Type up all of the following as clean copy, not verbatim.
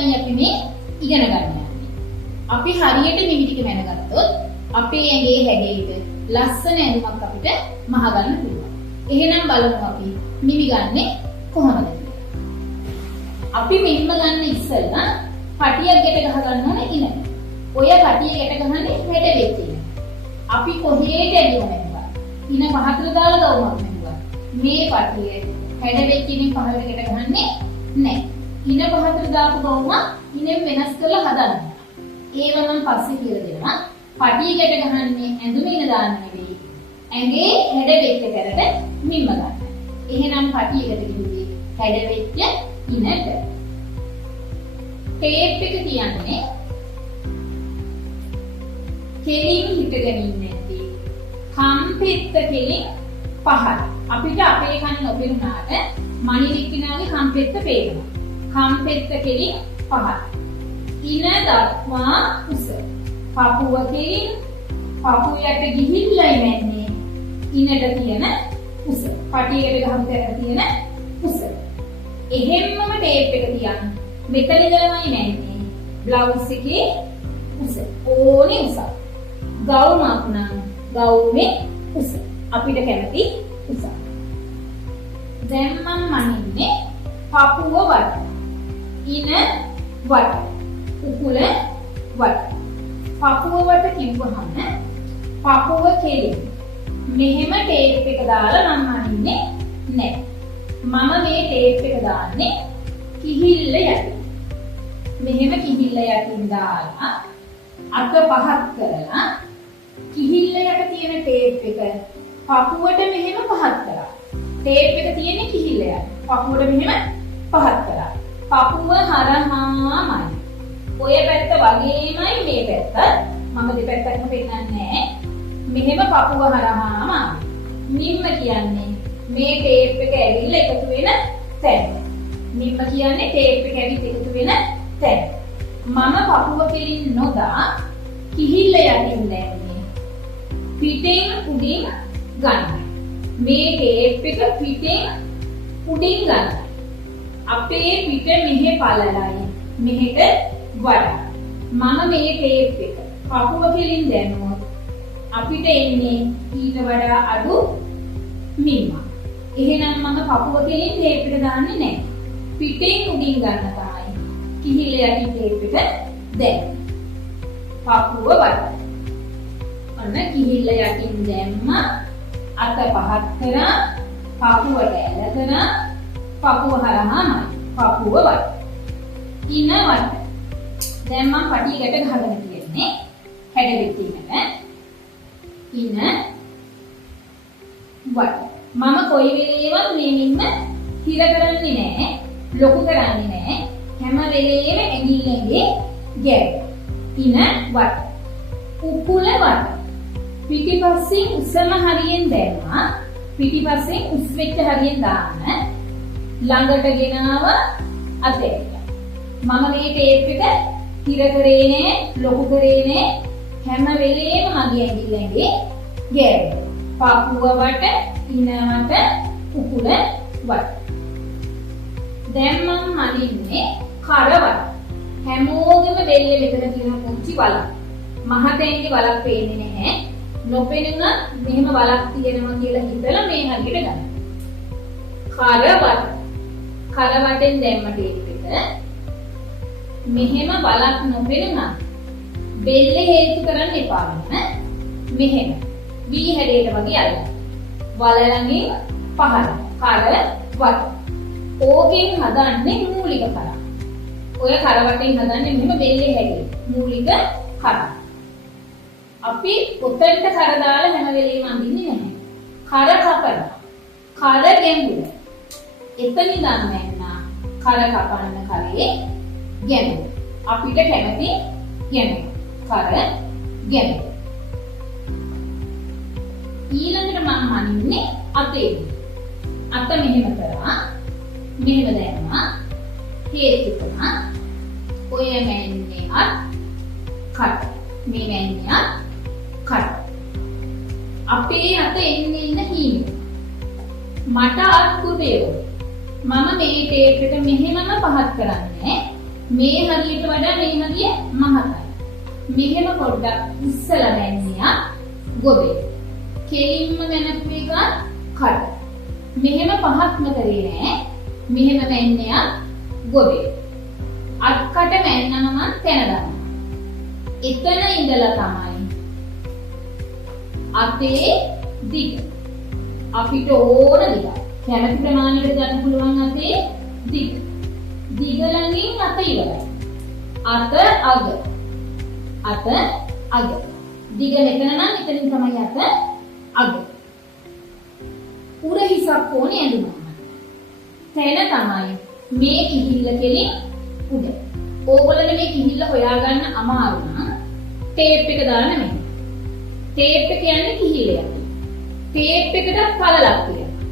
තමයි අපි මේ ඉගෙන ගන්න යන්නේ. අපි හරියට නිවි ටික මැනගත්තොත් අපේ ඇඟේ හැඩයට ලස්සන ඇඳුමක් අපිට මහ ගන්න පුළුවන්. එහෙනම් බලමු අපි නිවි ගන්නෙ කොහොමද කියලා. අපි මිම්ම ගන්න ඉස්සෙල්ලා පටියක් ගැට ගහ ගන්න ඕනේ ඉන. ඔය පටිය ගැට ගහන්නේ හැඩ වෙච්ච ඉන. අපි කොහේට ඇදුව නැතුවා. ඉන පහතට දාලා ගවුමක් නැතුවා. මේ පටිය හැඩ වෙච්ච ඉනින් පහළට ගැට ගහන්නේ නැහැ. ඉන පහතට දාපු ගවුම ඉනෙන් වෙනස් කරලා හදන්න. ඒව මම පස්සේ කියලා දෙනවා. පටිය ගැට ගහන්නේ ඇඳුම ඉන දාන්න නෙවෙයි. ඇඟේ හැඩ වෙච්ච කරට මිම්ම ගන්න. එහෙනම් පටියකට කිව්වේ හැඩ වෙච්ච ඉනට. ටේප් එක කියන්නේ කෙලින් හිටගෙන ඉන්නේ නැති කම්පෙත්ත කෙලින් පහළ. අපිට අපේ කන් නොපෙනුනාට මණිලික්කිනාගේ කම්පෙත්ත පේනවා. කම්පෙත්ත කෙලින් පහළ. ඉන දක්වා උස. පපුව කෙලින් පපුවට ගිහිල්ලා යන්නේ ඉනට තියෙන උස. පටියකට ගහපු තැන තියෙන උස. එහෙම්මම ටේප් එක තියන්න. මෙතන ඉඳලාමයි නැන්නේ. බ්ලවුස් එකේ උස. ඕනේ උස. ගවුමක් නම් ගවුමේ උස. අපිට කැමති උස. දැන් මම මනින්නේ පපුව වට. ඉන වට. උකුල වට. පපුව වට කිව්වහම පපුව කෙලින්. මෙහෙම ටේප් එක දාලා මම මනින්නේ නැහැ. මම මේ ටේප් එක දාන්නේ කිහිල්ල යටින්. මෙහෙම කිහිල්ල යටින් දාලා අත පහත් කරලා කිහිල්ල යට තියෙන ටේප් එක පපුවට මෙහෙම පහත් කරා. ටේප් එක තියෙන්නේ කිහිල්ල යට. පපුවට මෙහෙම පහත් කරා. පපුව හරහාමයි. ඔය පැත්ත වගේමයි මේ පැත්ත. මම දෙපැත්තක්ම පෙන්නන්නේ නැහැ. මෙහෙම පපුව හරහාමයි. මිම්ම කියන්නේ මේ ටේප් එක ඇවිල්ලා එකතු වෙන තැන. මිම්ම කියන්නේ ටේප් එක ඇවිත් එකතු වෙන තැන. මම පපුව කෙලින් නොදා කිහිල්ල යටින් දැම්මේ. පිටෙන් උඩින් ගන්න. මේ ටේප් එක පිටෙන් උඩින් ගන්න. අපේ පිට මෙහෙ පළලයි. මෙහෙට වඩා. මම මේ ටේප් එක පපුව කෙලින් දැම්මොත් අපිට එන්නේ ඊට වඩා අඩු මිම්ම. එහෙනම් මම පපුව කෙලින් ටේප් එක දාන්නේ නැහැ. පිටෙන් උඩින් ගන්න තමයි කිහිල්ල යටින් ටේප් එක දැම්ම. පපුව වට. ඔන්න කිහිල්ල යටින් දැම්ම. අත පහත් කරා. පපුවට ඇල කරා. පපුව හරහාමයි. පපුව වට. ඉන වට. දැන් මම පටියකට ගහගෙන තියෙන්නේ හැඩ වෙච්ච ඉනට. ඉන වට. මම කොයි වෙලේවත් මේ මිම්ම හිර කරන්නේ නැහැ. ලොකු කරන්නේ නැහැ. හැම වෙලේම ඇඟිල්ලෙන්ගේ ගැට. ඉන වට. උකුල වට. පිටිපස්සෙන් උසම හරියෙන් දැම්මා. පිටිපස්සෙන් උස් වෙච්ච හරියෙන් දාන්න. ළඟට ගෙනාව අතේට. මම මේ ටේප් එක හිර කරේ නෑ, ලොකු කරේ නෑ. හැම වෙලේම මගේ ඇඟිල්ලෙන්ගේ ගැට. පපුව වට, ඉන වට, උකුල වට. දැන් මම මනින්නේ කර වට. හැමෝගෙම බෙල්ලේ මෙතන තියෙන පුංචි වලක්. මහතෙන්ගේ වලක් පේන්නේ නැහැ. නොපෙනුන මෙහෙම වලක් තියෙනවා කියලා හිතලා මේ හරියට ගන්න. කර වට. කර වටෙන් දැම්ම ටේප් එක. මෙහෙම වලක් නොපෙනුනා. බෙල්ලේ හේතු කරන්න එපා වෙන. මෙහෙම. වී හැඩයට වගේ අල්ලන්න. වල ළඟින් පහළ. කර වට. ඕකෙන් හදන්නේ මූලික කර. ඔය කර වටෙන් හදන්නේ මෙහෙම බෙල්ලේ හැඩේ. මූලික කර. අපි උතරට කර දාලා හැම වෙලේම අඳින්නේ නැහැ. කර කපන. කර ගැඹුර. එතන ඉඳන් නැන්නා කර කපන්න කරේ ගැඹුර. අපිට කැමති ගැඹුර. කර ගැඹුර. ඊළඟට මම මනින්නේ අතේ. අත මෙහෙම කරා. මෙහෙම දැම්මා. හේතු කරා. ඔය මැන්නේ අත් කට. මේ මැන්නේ අත් කට. අපේ අත එන්නේ ඉන්න හීන. මට අත් කුඩේ. මම මේ ටේප් එක මෙහෙමම පහත් කරන්නේ. මේ හරියට වඩා මේ හරිය මහතයි. මෙහෙම පොඩ්ඩක් ඉස්සලා වැන්නියා ගොබේ. කෙලින්ම වෙනත් එක කඩ. මෙහෙම පහක්ම කරේ නෑ. මෙහෙම වැන්නියා ගොබේ. අත්කට වැන්නම මම තැන දානවා. එතන ඉඳලා තමයි අපේ දිග. අපිට ඕන දිග. කැමති ප්‍රමාණයට ගන්න පුළුවන් අපේ දිග. දිග ළඟින් අත ඉවරයි. අත අග. අත අග. දිග මෙතන නම් එතනින් තමයි අත අග. උර හිසක් ඕනේ ඇඳුමක්. තැන තමයි මේ කිහිල්ල කෙලින් උඩ. ඕගොල්ලෝ මේ කිහිල්ල හොයාගන්න අමාරු නම් ටේප් එක දාන්න මේ. ටේප් එක කියන්නේ කිහිල්ලයක්. ටේප් එකට පළලක් තියෙනවා.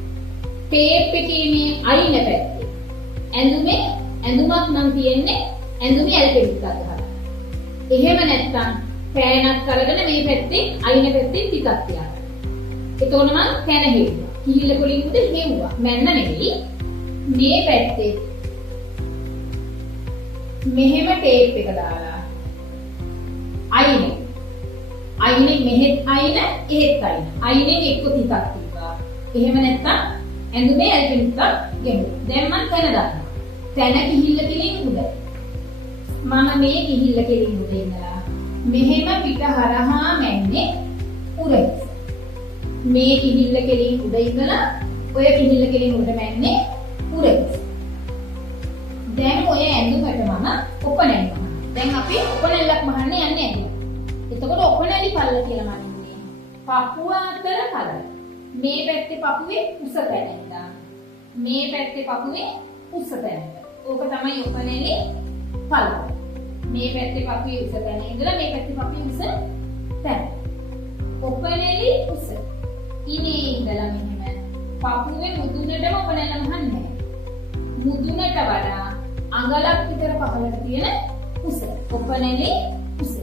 ටේප් එකේ මේ අයින පැත්තේ ඇඳුමක් නම් තියෙන්නේ ඇඳුමේ ඇල්පෙලික් අතහරින්න. එහෙම නැත්නම් පෑනක් අරගෙන මේ පැත්තේ අයින පැත්තේ ටිකක් තියාගන්න. එතකොට මම පෑන හෙව්වා. කිහිල්ල කොලින් උඩ හෙව්වා. මැන්න නෙවෙයි. මේ පැත්තේ මෙහෙම ටේප් එක දාලා අයිනේ මෙහෙත් අයින එහෙත් අයින. අයිනෙන් එක්ක ටිකක් තිබ්බා. එහෙම නැත්නම් ඇඳුමේ ඇල්පෙලික් ගෙමුවා. දැන් මම තැන දානවා. තැන කිහිල්ල කෙලින් උඩ. මම මේ කිහිල්ල කෙලින් උඩ ඉඳලා මෙහෙම පිට හරහා මැන්නේ උරහිස. මේ කිහිල්ල කෙලින් උඩ ඉඳලා ඔය කිහිල්ල කෙලින් උඩ මැන්නේ උරහිස. දැන් ඔය ඇඳුමට මම ඔපනැල් මහනවා. දැන් අපි ඔපනැල්ලක් මහන්න යන්නේ ඇඳුම. එතකොට ඔපනැලි පල්ල කියලා මනින්නේ. පපුව අතර පල්ල. මේ පැත්තේ පපුවේ උස තැන. මේ පැත්තේ පපුවේ උස තැන. ඕක තමයි ඔපනැලි පල්ල. මේ පැත්තේ පපුවේ උස තැන ඉඳලා මේ පැත්තේ පපුවේ උස තැන. ඔපනැලි උස. ඉනේ ඉඳලා මෙහෙම පපුවේ මුදුනටම ඔපනැල්ල මහන්නේ. මුදුනට වඩා අඟලක් විතර පහළට තියෙන උස. ඔපනැලි උස.